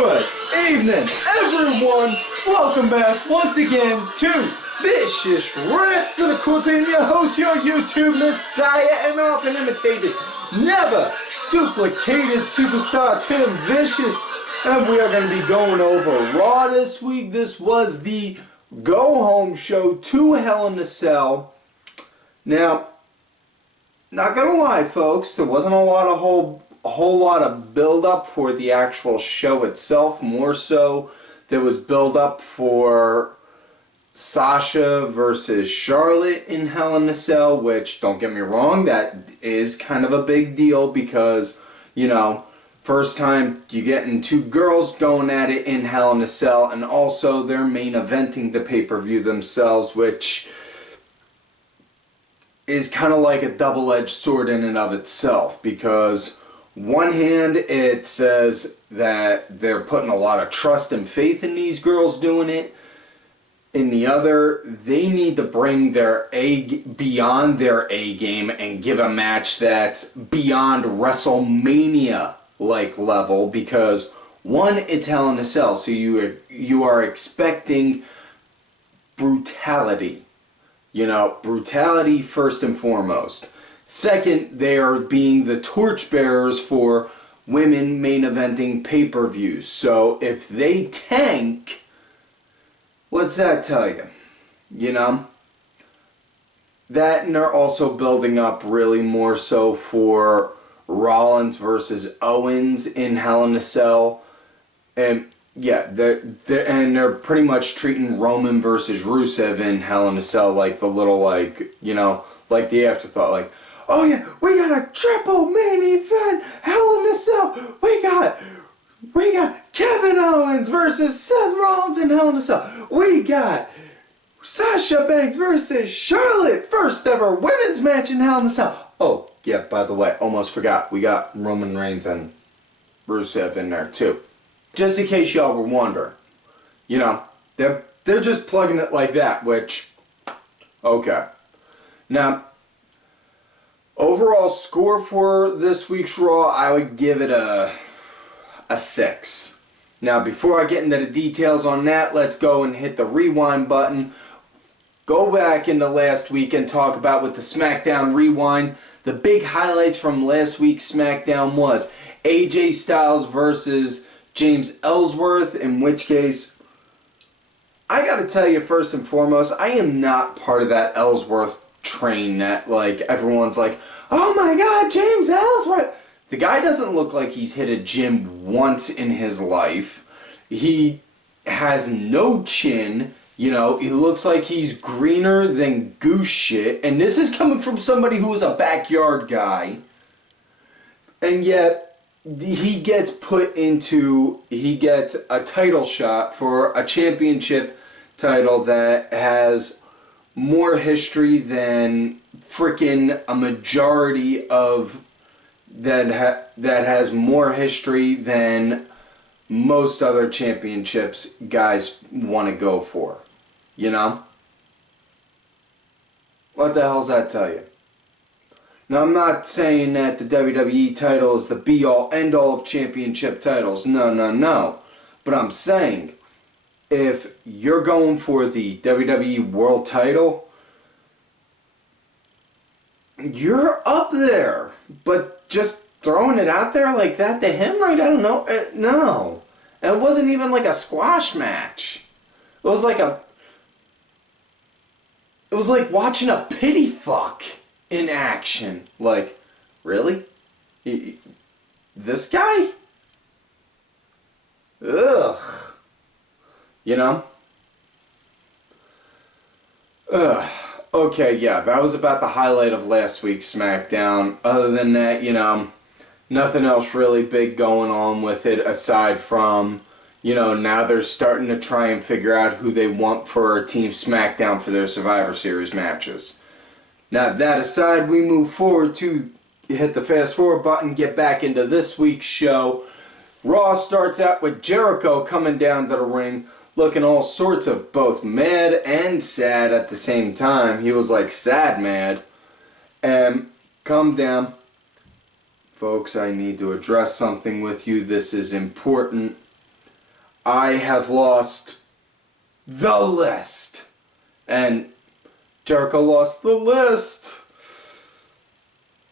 Good evening, everyone. Welcome back once again to Vicious Rats. And of course, I'm your host, your YouTube messiah, and often imitated, never duplicated superstar Tim Vicious. And we are going to be going over Raw this week. This was the go-home show to Hell in a Cell. Now, not gonna lie, folks, there wasn't a whole lot of build-up for the actual show itself. More so, there was build-up for Sasha versus Charlotte in Hell in a Cell, which, don't get me wrong, that is kind of a big deal because, you know, first time you getting two girls going at it in Hell in a Cell, and also they're main eventing the pay-per-view themselves, which is kind of like a double-edged sword in and of itself, because one hand it says that they're putting a lot of trust and faith in these girls doing it. In the other, they need to bring their beyond their A game and give a match that's beyond WrestleMania like level, because one, it's Hell in a Cell, so you are expecting brutality. You know, brutality first and foremost. Second, they are being the torchbearers for women main eventing pay-per-views. So if they tank, what's that tell you? You know? That, and they're also building up really more so for Rollins versus Owens in Hell in a Cell. And yeah, they're pretty much treating Roman versus Rusev in Hell in a Cell like the little, like, you know, like the afterthought, like, oh yeah, we got a triple main event, Hell in a Cell. We got Kevin Owens versus Seth Rollins in Hell in a Cell. We got Sasha Banks versus Charlotte, first ever women's match in Hell in a Cell. Oh yeah, by the way, almost forgot, we got Roman Reigns and Rusev in there too. Just in case y'all were wondering, you know, they're just plugging it like that, which, okay. Now, overall score for this week's Raw, I would give it a 6. Now, before I get into the details on that, let's go and hit the rewind button. Go back into last week and talk about with the SmackDown Rewind. The big highlights from last week's SmackDown was AJ Styles versus James Ellsworth, in which case, I gotta tell you first and foremost, I am not part of that Ellsworth train that, like, everyone's like, oh my god, James Ellsworth! The guy doesn't look like he's hit a gym once in his life. He has no chin, you know, he looks like he's greener than goose shit, and this is coming from somebody who is a backyard guy, and yet he gets a title shot for a championship title that has more history than frickin' a majority of that has more history than most other championships guys want to go for. You know? What the hell's that tell you? Now, I'm not saying that the WWE title is the be-all, end-all of championship titles. No, no, no. But I'm saying, if you're going for the WWE World title, you're up there. But just throwing it out there like that to him, right? I don't know. No. And it wasn't even like a squash match. It was like watching a pity fuck in action. Like, really? This guy? Ugh. You know? Ugh. Okay, yeah, that was about the highlight of last week's SmackDown. Other than that, you know, nothing else really big going on with it aside from, you know, now they're starting to try and figure out who they want for Team SmackDown for their Survivor Series matches. Now, that aside, we move forward to hit the fast forward button, get back into this week's show. Raw starts out with Jericho coming down to the ring, looking all sorts of both mad and sad at the same time. He was like sad mad. And calm down. Folks, I need to address something with you. This is important. I have lost the list. And Jericho lost the list.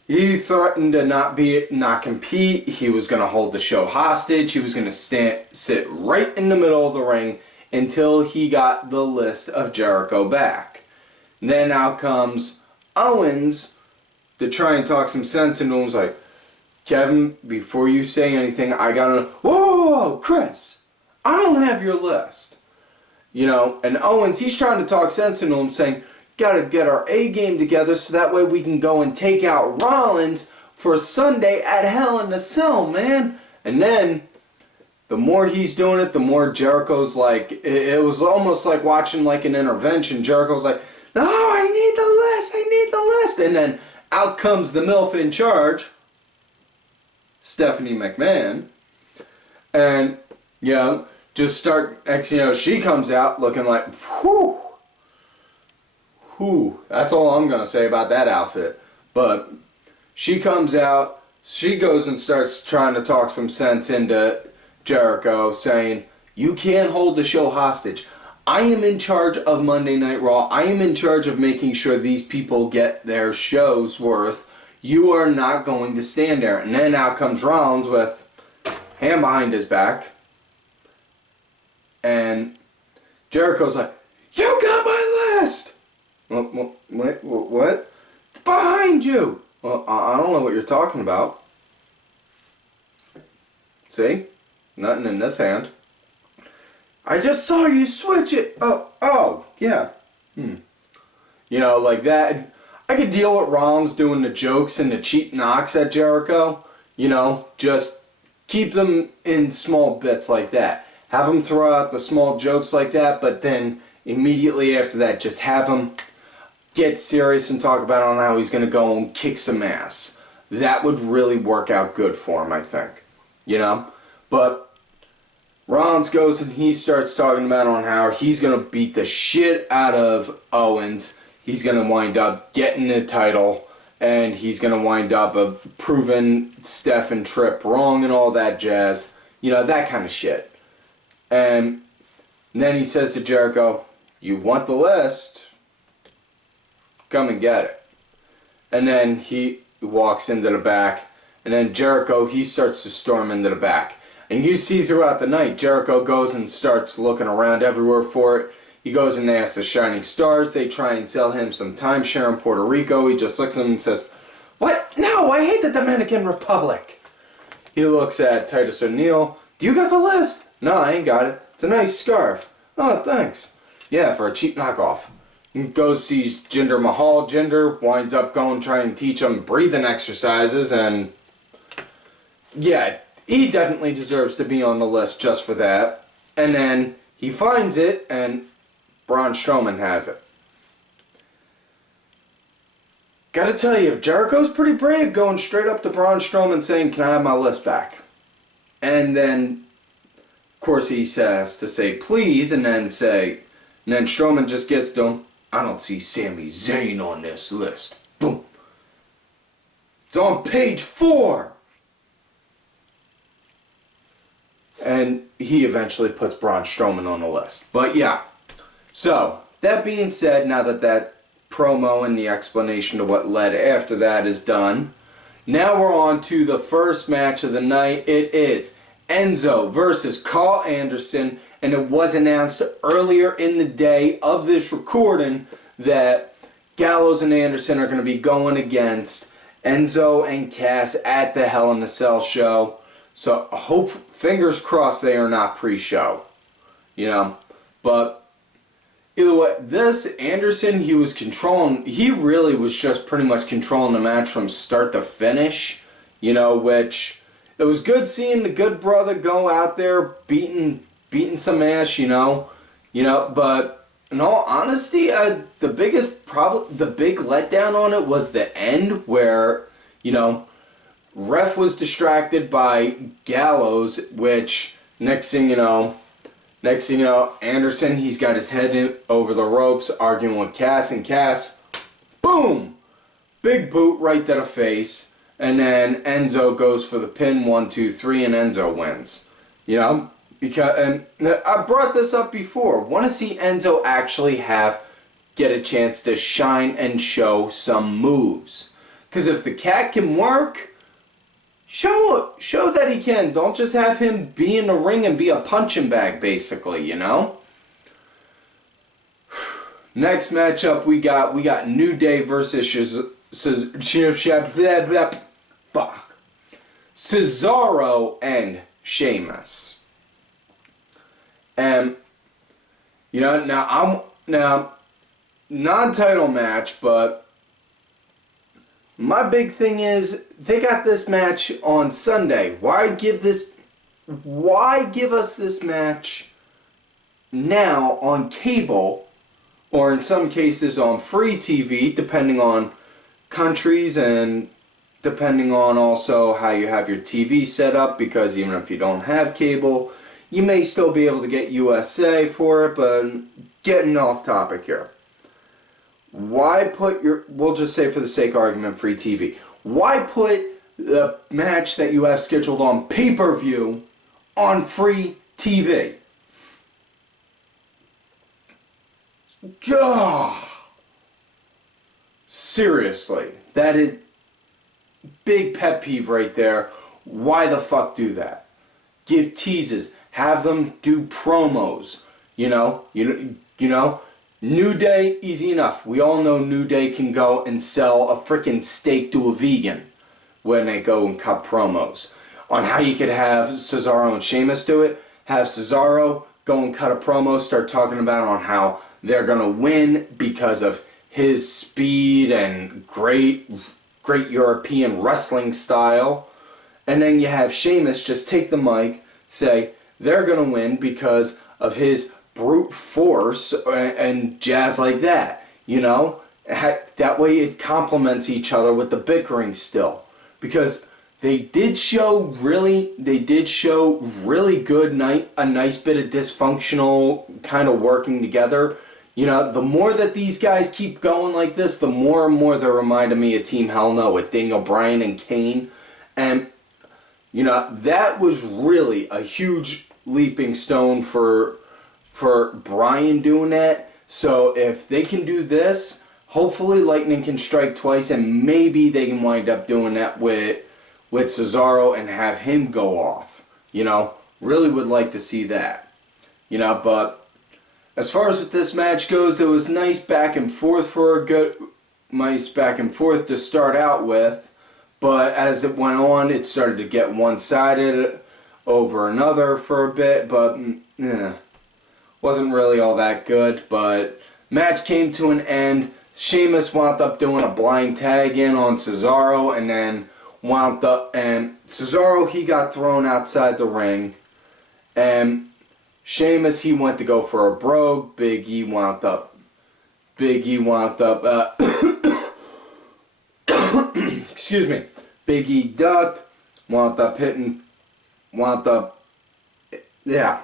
He threatened to not compete. He was going to hold the show hostage. He was going to sit right in the middle of the ring until he got the list of Jericho back. And then out comes Owens to try and talk some sense into him. He's like, Kevin, before you say anything, I gotta know. Whoa, Chris, I don't have your list. You know, and Owens, he's trying to talk sense into him, saying, gotta get our A game together so that way we can go and take out Rollins for Sunday at Hell in a Cell, man. And then, the more he's doing it, the more Jericho's like, it was almost like watching like an intervention. Jericho's like, no, I need the list. And then out comes the MILF in charge, Stephanie McMahon. And, you know, she comes out looking like, whew. That's all I'm going to say about that outfit. But she comes out, she goes and starts trying to talk some sense into Jericho, saying, you can't hold the show hostage. I am in charge of Monday Night Raw. I am in charge of making sure these people get their show's worth. You are not going to stand there. And then out comes Rollins with hand behind his back. And Jericho's like, you got my list! What? It's behind you! Well, I don't know what you're talking about. See? Nothing in this hand. I just saw you switch it! Oh, yeah. You know, like that. I could deal with Rollins doing the jokes and the cheap knocks at Jericho. You know, just keep them in small bits like that. Have him throw out the small jokes like that, but then immediately after that, just have him get serious and talk about on how he's going to go and kick some ass. That would really work out good for him, I think. You know? But Rollins goes and he starts talking about on how he's going to beat the shit out of Owens. He's going to wind up getting the title, and he's going to wind up proving Steph and Tripp wrong and all that jazz. You know, that kind of shit. And then he says to Jericho, you want the list? Come and get it. And then he walks into the back, and then Jericho, he starts to storm into the back. And you see throughout the night, Jericho goes and starts looking around everywhere for it. He goes and asks the Shining Stars. They try and sell him some timeshare in Puerto Rico. He just looks at them and says, what? No, I hate the Dominican Republic. He looks at Titus O'Neil. Do you got the list? No, I ain't got it. It's a nice scarf. Oh, thanks. Yeah, for a cheap knockoff. He goes, sees Jinder Mahal. Jinder winds up going, trying to teach him breathing exercises, and yeah, he definitely deserves to be on the list just for that. And then he finds it, and Braun Strowman has it. Gotta tell you, Jericho's pretty brave going straight up to Braun Strowman saying, can I have my list back? And then, of course, he has to say please, and then Strowman just gets to him, I don't see Sami Zayn on this list. Boom. It's on page 4. And he eventually puts Braun Strowman on the list. But yeah. So, that being said, now that promo and the explanation to what led after that is done, now we're on to the first match of the night. It is Enzo versus Karl Anderson, and it was announced earlier in the day of this recording that Gallows and Anderson are going to be going against Enzo and Cass at the Hell in a Cell show. So, fingers crossed they are not pre-show, you know. But either way, this Anderson, he really was just pretty much controlling the match from start to finish, you know, which it was good seeing the good brother go out there beating some ass, you know, but in all honesty, the big letdown on it was the end where, you know, ref was distracted by Gallows, which next thing you know, Anderson, he's got his head over the ropes arguing with Cass, and Cass, boom, big boot right to the face, and then Enzo goes for the pin, 1, 2, 3, and Enzo wins. You know, Because, and I brought this up before. Want to see Enzo actually get a chance to shine and show some moves. Because if the cat can work, show that he can. Don't just have him be in the ring and be a punching bag, basically, you know? Next matchup we got New Day versus Cesaro and Sheamus. And you know, now non-title match, but my big thing is they got this match on Sunday. Why give us this match now on cable, or in some cases on free TV, depending on countries and depending on also how you have your TV set up, because even if you don't have cable, you may still be able to get USA for it. But getting off topic here. Why put we'll just say for the sake of argument, free TV. Why put the match that you have scheduled on pay-per-view on free TV? God. Seriously. That is big pet peeve right there. Why the fuck do that? Give teases. Have them do promos. You know. New Day, easy enough. We all know New Day can go and sell a freaking steak to a vegan when they go and cut promos. On how you could have Cesaro and Sheamus do it. Have Cesaro go and cut a promo, start talking about on how they're going to win because of his speed and great European wrestling style. And then you have Sheamus just take the mic, say they're going to win because of his brute force and jazz like that, you know? That way it complements each other with the bickering still. Because they did show really good a nice bit of dysfunctional kind of working together. You know, the more that these guys keep going like this, the more and more they're reminding me of Team Hell No with Daniel Bryan and Kane. And, you know, that was really a huge leaping stone for Bryan doing that. So if they can do this, hopefully lightning can strike twice, and maybe they can wind up doing that with Cesaro and have him go off. You know, really would like to see that. You know, but as far as this match goes, there was nice back and forth to start out with, but as it went on, it started to get one-sided over another for a bit, but wasn't really all that good. But match came to an end. Sheamus wound up doing a blind tag in on Cesaro, and then Cesaro, he got thrown outside the ring, and Sheamus, he went to go for a brogue. Big E wound up excuse me, Big E ducked, yeah.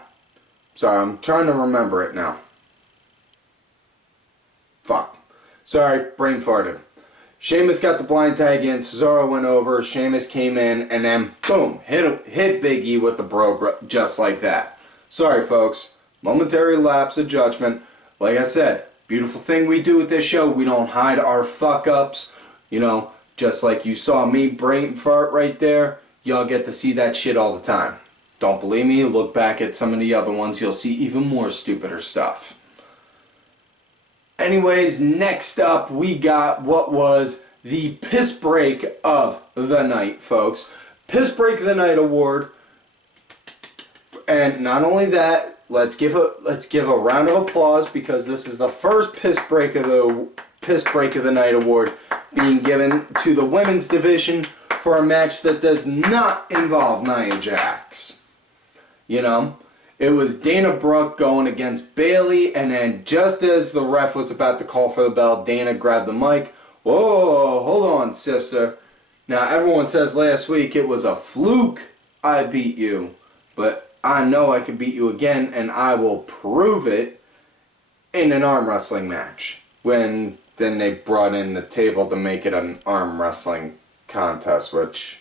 Sorry, I'm trying to remember it now. Fuck. Sorry, brain farted. Sheamus got the blind tag in, Cesaro went over, Sheamus came in, and then, boom, hit Big E with the brogue just like that. Sorry, folks. Momentary lapse of judgment. Like I said, beautiful thing we do with this show, we don't hide our fuck-ups. You know, just like you saw me brain fart right there, y'all get to see that shit all the time. Don't believe me? Look back at some of the other ones. You'll see even more stupider stuff. Anyways, next up we got what was the piss break of the night, folks. Piss break of the night award. And not only that, let's give a round of applause, because this is the first piss break of the night award being given to the women's division for a match that does not involve Nia Jax. You know, it was Dana Brooke going against Bayley, and then just as the ref was about to call for the bell, Dana grabbed the mic. Whoa, hold on, sister. Now, everyone says last week it was a fluke I beat you, but I know I can beat you again, and I will prove it in an arm wrestling match. When then they brought in the table to make it an arm wrestling contest, which...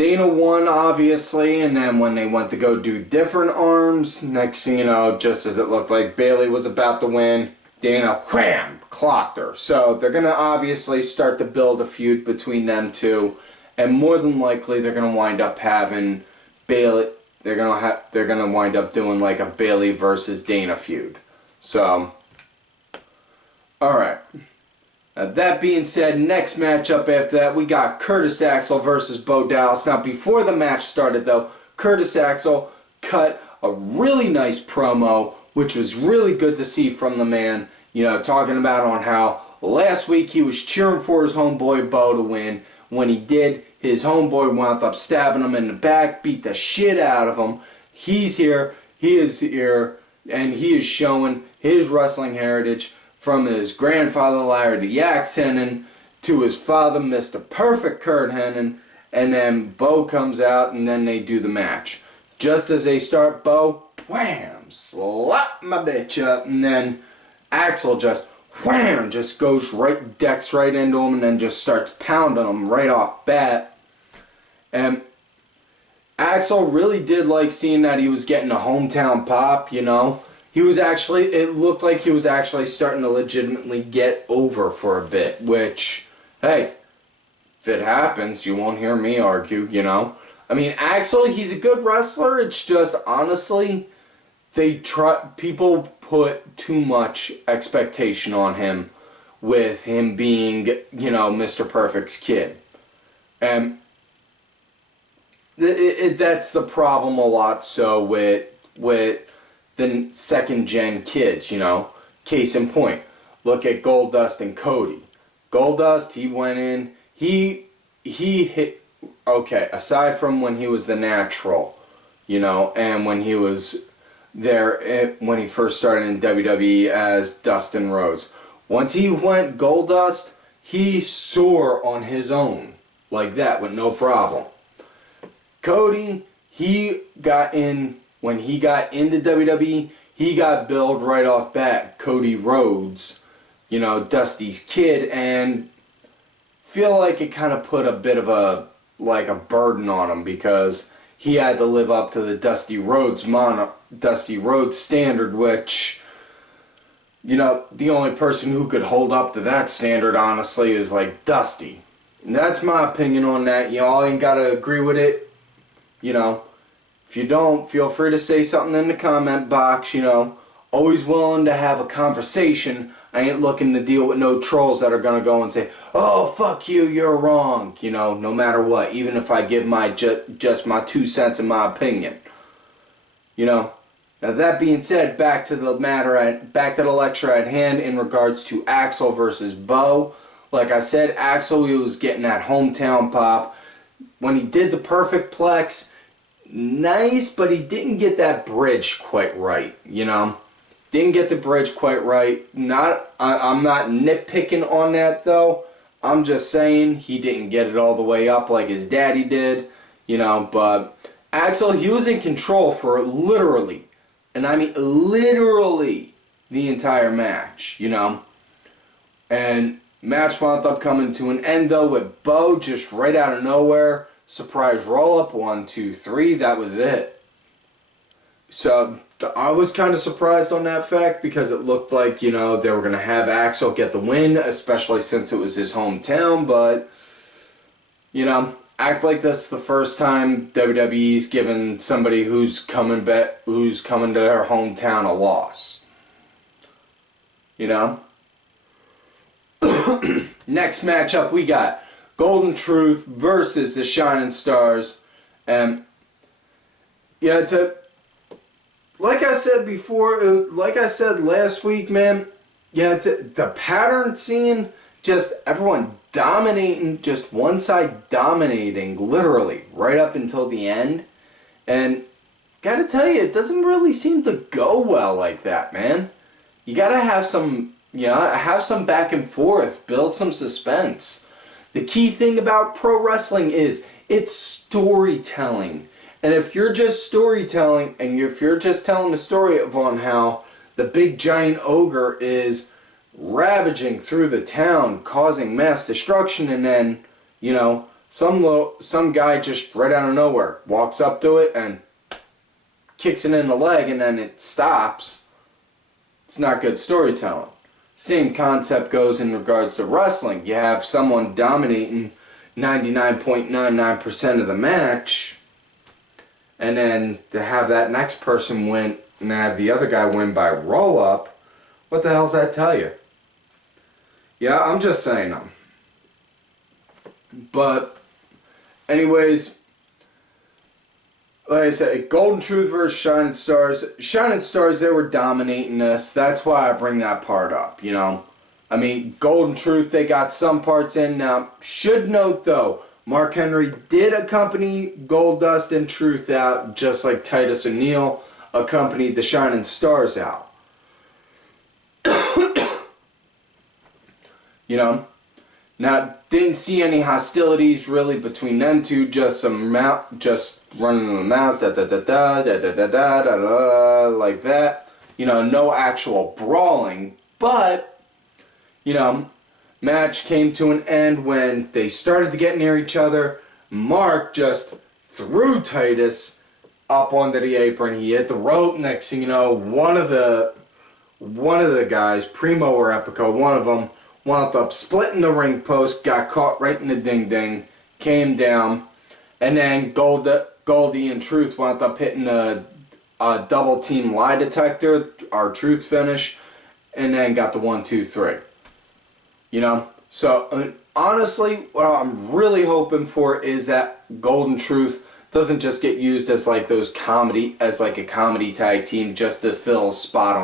Dana won, obviously, and then when they went to go do different arms, next thing you know, just as it looked like Bayley was about to win, Dana, wham, clocked her. So they're going to obviously start to build a feud between them two, and more than likely they're going to wind up having Bayley, they're going to wind up doing like a Bayley versus Dana feud. So, alright. That being said, next matchup after that, we got Curtis Axel versus Bo Dallas. Now, before the match started, though, Curtis Axel cut a really nice promo, which was really good to see from the man. You know, talking about on how last week he was cheering for his homeboy Bo to win. When he did, his homeboy wound up stabbing him in the back, beat the shit out of him. He's here, he is here, and he is showing his wrestling heritage. From his grandfather Larry the Yak Hennig to his father Mr. Perfect Kurt Hennig, and then Bo comes out and then they do the match. Just as they start, Bo, wham, slap my bitch up, and then Axel just wham, just goes right, decks right into him and then just starts pounding him right off bat. And Axel really did like seeing that he was getting a hometown pop, you know. He was actually, it looked like he was actually starting to legitimately get over for a bit, which, hey, if it happens, you won't hear me argue, you know. I mean, Axel, he's a good wrestler, it's just, honestly, people put too much expectation on him with him being, you know, Mr. Perfect's kid. And that's the problem a lot, so with the second gen kids, you know. Case in point, look at Goldust and Cody. Goldust, he went in, he hit, okay, aside from when he was the Natural, you know, and when he was there, when he first started in WWE as Dustin Rhodes. Once he went Goldust, he soared on his own, like that, with no problem. Cody, he got in, when he got into WWE, he got billed right off bat, Cody Rhodes, you know, Dusty's kid, and feel like it kind of put a bit of a, like a burden on him because he had to live up to the Dusty Rhodes standard, which, you know, the only person who could hold up to that standard, honestly, is like Dusty. And that's my opinion on that. Y'all ain't gotta agree with it, you know. If you don't, feel free to say something in the comment box, you know. Always willing to have a conversation. I ain't looking to deal with no trolls that are going to go and say, oh, fuck you, you're wrong. You know, no matter what. Even if I give my just my 2 cents in my opinion. You know. Now that being said, back to the lecture at hand in regards to Axel versus Bo. Like I said, Axel, he was getting that hometown pop. When he did the perfect plex, nice, but he didn't get that bridge quite right, you know. Didn't get the bridge quite right. I'm not nitpicking on that though. I'm just saying he didn't get it all the way up like his daddy did, you know. But Axel, he was in control for literally, and I mean literally, the entire match, you know. And match wound up coming to an end though with Bo just right out of nowhere. Surprise roll up, 1, 2, 3, that was it. So I was kind of surprised on that fact because it looked like, you know, they were going to have Axel get the win, especially since it was his hometown, but, you know, act like this the first time WWE's given somebody who's coming to their hometown a loss. You know? Next matchup we got Golden Truth versus the Shining Stars. And, you know, like I said before, like I said last week, man, yeah, the pattern scene, just everyone dominating, just one side dominating, literally, right up until the end. And, gotta tell you, it doesn't really seem to go well like that, man. You gotta have some, you know, have some back and forth, build some suspense. The key thing about pro wrestling is it's storytelling. And if you're just storytelling, and if you're just telling the story of on how the big giant ogre is ravaging through the town, causing mass destruction, and then, you know, Some guy just right out of nowhere walks up to it and kicks it in the leg and then it stops. It's not good storytelling. Same concept goes in regards to wrestling. You have someone dominating 99.99% of the match, and then to have that next person win and have the other guy win by roll-up, what the hell's that tell you? Yeah, I'm just saying them. But, anyways, like I said, Golden Truth versus Shining Stars. Shining Stars, they were dominating us. That's why I bring that part up, you know. I mean, Golden Truth, they got some parts in. Now, should note, though, Mark Henry did accompany Goldust and Truth out, just like Titus and Neil accompanied the Shining Stars out. You know? Now, didn't see any hostilities really between them two, just just running the mouths, like that. You know, no actual brawling, but, you know, match came to an end when they started to get near each other. Mark just threw Titus up onto the apron. He hit the rope. Next thing you know, one of the guys, Primo or Epico, one of them, wound up splitting the ring post, got caught right in the ding-ding, came down, and then Goldie and Truth wound up hitting a double-team lie detector, our Truth's finish, and then got the 1, 2, 3. You know? So, honestly, what I'm really hoping for is that Golden Truth doesn't just get used as like a comedy tag team just to fill a spot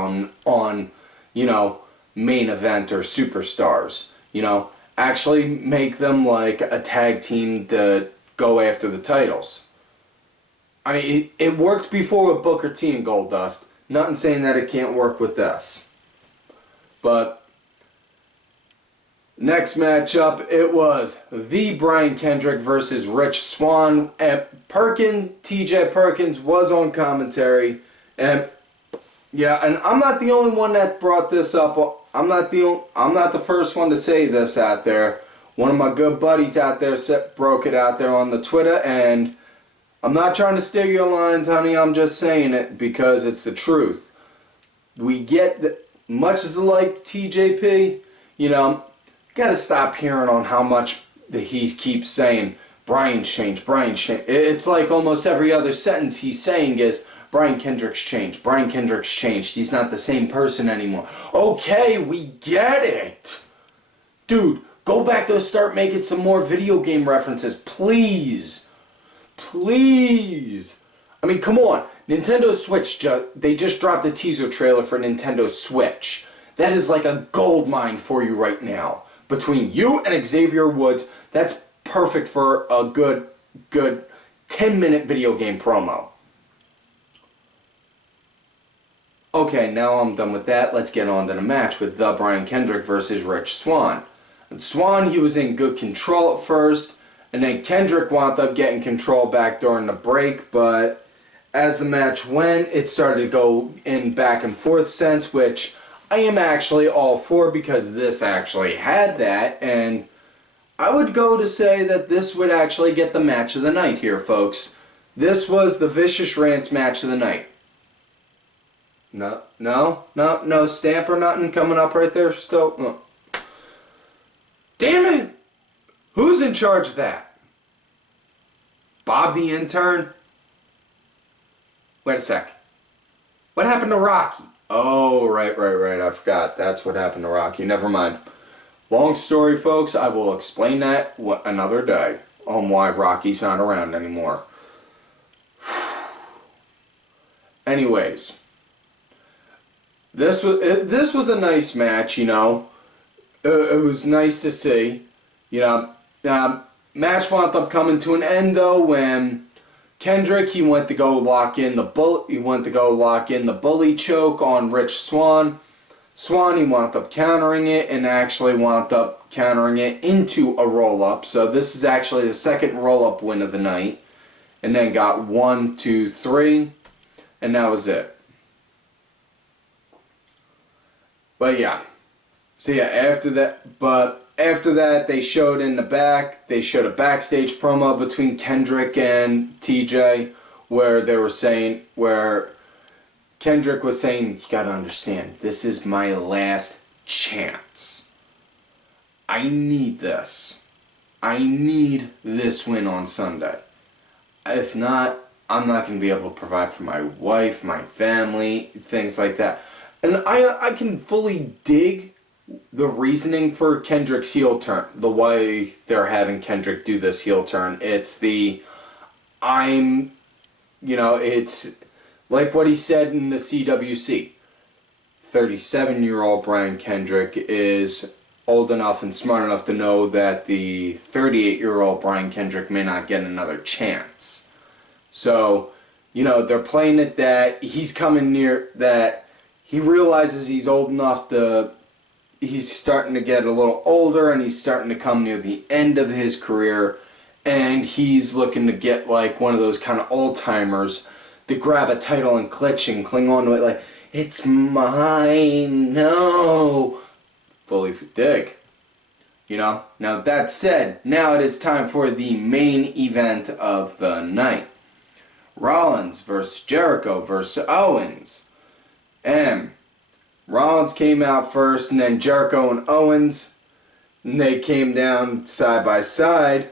on you know, main event or superstars. You know, actually make them like a tag team to go after the titles. I mean, it worked before with Booker T and Goldust. Nothing saying that it can't work with this. But next matchup, it was the Brian Kendrick versus Rich Swann. And TJ Perkins was on commentary. And yeah, and I'm not the only one that brought this up. I'm not the first one to say this out there. One of my good buddies out there broke it out there on the Twitter, and I'm not trying to steal your lines, honey. I'm just saying it because it's the truth. We get much as I like TJP, you know, gotta stop hearing on how much that he keeps saying Brian's changed, Brian's changed. It's like almost every other sentence he's saying is Brian Kendrick's changed. Brian Kendrick's changed. He's not the same person anymore. Okay, we get it. Dude, go back to start making some more video game references. Please. Please. I mean, come on. Nintendo Switch, they just dropped a teaser trailer for Nintendo Switch. That is like a gold mine for you right now. Between you and Xavier Woods, that's perfect for a good 10-minute video game promo. Okay, now I'm done with that. Let's get on to the match with the Brian Kendrick versus Rich Swann. And Swann, he was in good control at first, and then Kendrick wound up getting control back during the break, but as the match went, it started to go in back and forth sense, which I am actually all for because this actually had that, and I would go to say that this would actually get the match of the night here, folks. This was the Vicious Rants match of the night. No stamp or nothing coming up right there still. No. Damn it! Who's in charge of that? Bob the intern? Wait a sec. What happened to Rocky? Oh, right. I forgot. That's what happened to Rocky. Never mind. Long story, folks. I will explain that another day on why Rocky's not around anymore. Anyways. This was a nice match, you know. It was nice to see, you know. Match wound up coming to an end though when Kendrick he went to go lock in the bully choke on Rich Swann. Swann he wound up countering it and actually wound up countering it into a roll up. So this is actually the second roll up win of the night, and then got 1, 2, 3, and that was it. But yeah, so yeah, after that, but after that, they showed in the back, they showed a backstage promo between Kendrick and TJ where they were saying, where Kendrick was saying, you gotta understand, this is my last chance. I need this. I need this win on Sunday. If not, I'm not going to be able to provide for my wife, my family, things like that. And I can fully dig the reasoning for Kendrick's heel turn, the way they're having Kendrick do this heel turn. It's it's like what he said in the CWC. 37-year-old Brian Kendrick is old enough and smart enough to know that the 38-year-old Brian Kendrick may not get another chance. So, they're playing it that he's coming near, that he realizes he's old enough to, he's starting to get a little older and he's starting to come near the end of his career, and he's looking to get like one of those kind of old-timers to grab a title and cling on to it like, it's mine, no. Fully dig. Now that said, now it is time for the main event of the night. Rollins versus Jericho versus Owens. And Rollins came out first, and then Jericho and Owens, and they came down side by side,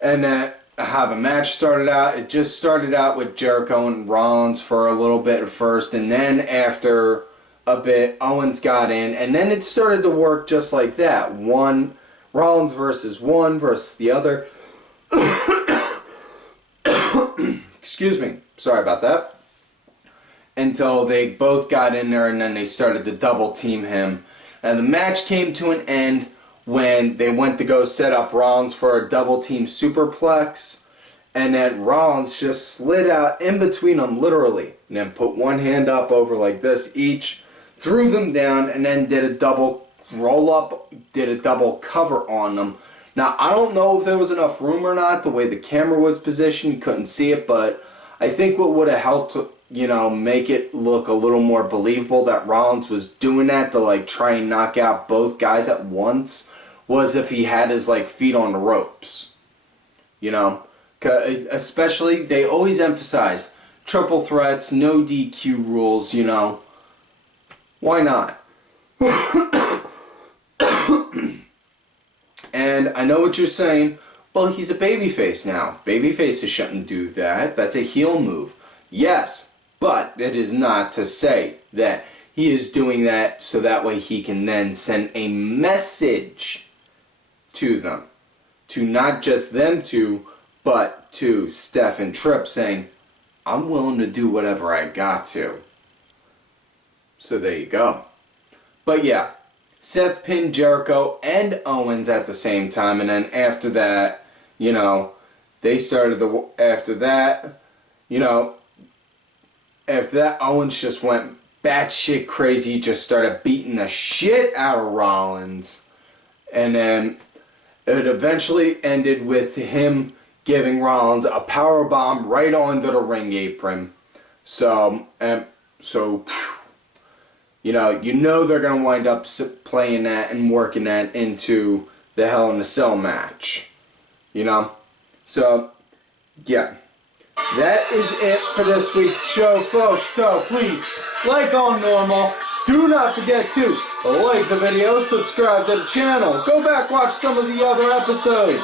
and how the match started out. It just started out with Jericho and Rollins for a little bit at first, and then after a bit, Owens got in, and then it started to work just like that. Rollins versus one versus the other. Excuse me. Sorry about that. Until they both got in there, and then they started to double team him. And the match came to an end when they went to go set up Rollins for a double team superplex, and then Rollins just slid out in between them, literally, and then put one hand up over like this each, threw them down, and then did a double roll up, did a double cover on them. Now, I don't know if there was enough room or not, the way the camera was positioned, you couldn't see it, but I think what would have helped, make it look a little more believable that Rollins was doing that to like try and knock out both guys at once was if he had his like feet on the ropes. Especially, they always emphasize triple threats, no DQ rules, Why not? And I know what you're saying. Well, he's a babyface now. Babyfaces shouldn't do that. That's a heel move. Yes, but it is not to say that he is doing that so that way he can then send a message to them. To not just them two, but to Steph and Tripp saying, I'm willing to do whatever I got to. So there you go. But yeah, Seth pinned Jericho and Owens at the same time, and then after that, they started after that, Owens just went batshit crazy, just started beating the shit out of Rollins, and then it eventually ended with him giving Rollins a powerbomb right onto the ring apron. So they're going to wind up playing that and working that into the Hell in a Cell match. So, yeah. That is it for this week's show, folks. So, please, like all normal, do not forget to like the video, subscribe to the channel, go back, watch some of the other episodes.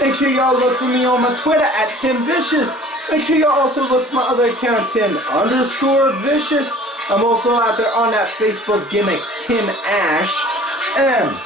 Make sure y'all look for me on my Twitter at TimVicious. Make sure y'all also look for my other account, Tim_Vicious. I'm also out there on that Facebook gimmick, Tim Ash. And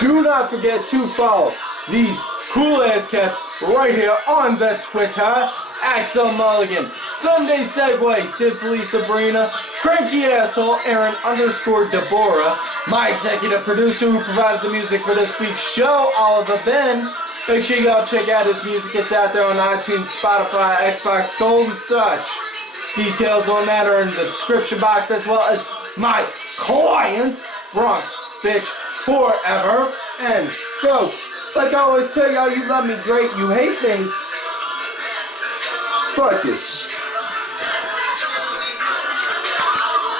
do not forget to follow these cool-ass cats right here on the Twitter. Axel Mulligan, Sunday Segway, Simply Sabrina, Cranky Asshole, Aaron_Deborah, my executive producer who provided the music for this week's show, Oliver Ben. Make sure y'all check out his music. It's out there on iTunes, Spotify, Xbox Gold, and such. Details on that are in the description box, as well as my client, Bronx Bitch Forever. And folks, like I always tell y'all, you love me great, you hate me. Fuck you.